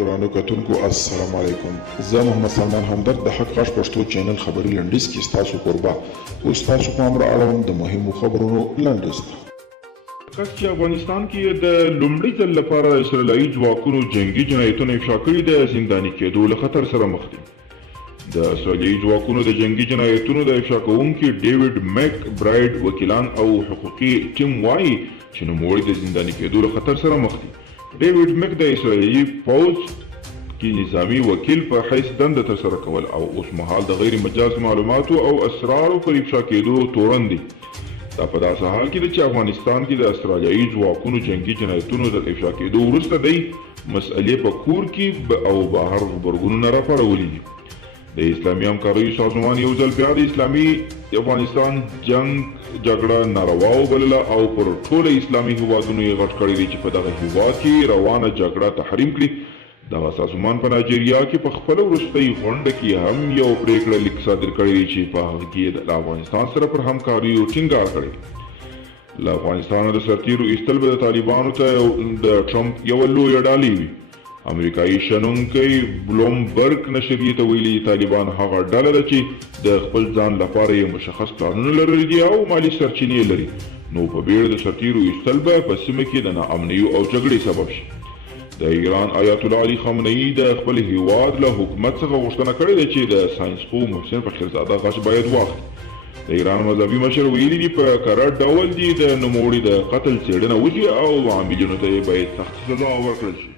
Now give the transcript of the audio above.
ګرانو کتونکو السلام علیکم. زه محمد سلمان همدرد د حق غږ پښتو چینل خبري لنډیز کې ستاسو قربا اوس تاسو پام را اړوم د مهمو خبرونو لنډیز ته. چې افغانستان کې د لومړي ځل لپاره اسرائیلي ځواکونو جنگي جنایتونه افشا کړي د زنداني کېدو له خطر سره مخ دي. د اسرائیلي ځواکونو د جنگي جنایتونو د افشا کوونکي ډیوډ میک برایډ وکیلان او حقوقي ټیم وایي چې نوموړي د زنداني کېدو له خطر سره مخ دي. ډیوډ میک د اسرائیلي پوځ کې نظامی وکیل په حیث دنده ترسره کول او اوس مهال د غیر مجاز معلوماتو او اسرارو پر افشا کېدو تورن دي. دا په داسې حال کې ده چې افغانستان کې د استرالیایي ځواکونو جنگي جنایتونو د افشا کېدو وروسته دی مسئلې په کور کې او بهر غبرګونونه راپارولي دي. د اسلامي همکاریو سازمان یو ځل بیا د اسلامي افغانستان جګړه ناروا وبلله او پر ټوله اسلامي هیوادونو یې غږ کړی دی چې په دغه هیواد کې روانه جګړه تحریم کړي. دغه سازمان په نایجیریا کې په خپله وروستۍ غونډه کې هم یو پریکړه لیک صادر کړی دی چې په هغه کې د افغانستان سره پر همکاریو ټینګار کړی. له افغانستانه د سرتیرو ایستل به د طالبانو ته د ټرمپ یوه لویه ډالۍ وي. امریکایي شنونکی بلومبرګ نشریې ته ویلي طالبان هغه ډله ده چې د خپل ځان لپاره یې مشخص پلانونه لرلي دي او مالي سرچینې لري، نو په بیړه د سرتیرو ایستل به په سیمه کې د ناامنیو او جګړې سبب شي. د ایران آیت الله علي خامنه‌ای د خپل هیواد له حکومت څخه غوښتنه کړې ده چې د ساینسپوه محسن فخرزاده غچ باید واخلي. د ایران مذهبي مشر ویلي دي په کره ډول دي د نوموړي د قتل څېړنه وشي او عاملینو ته یې باید سخت سزا ورکړل شي.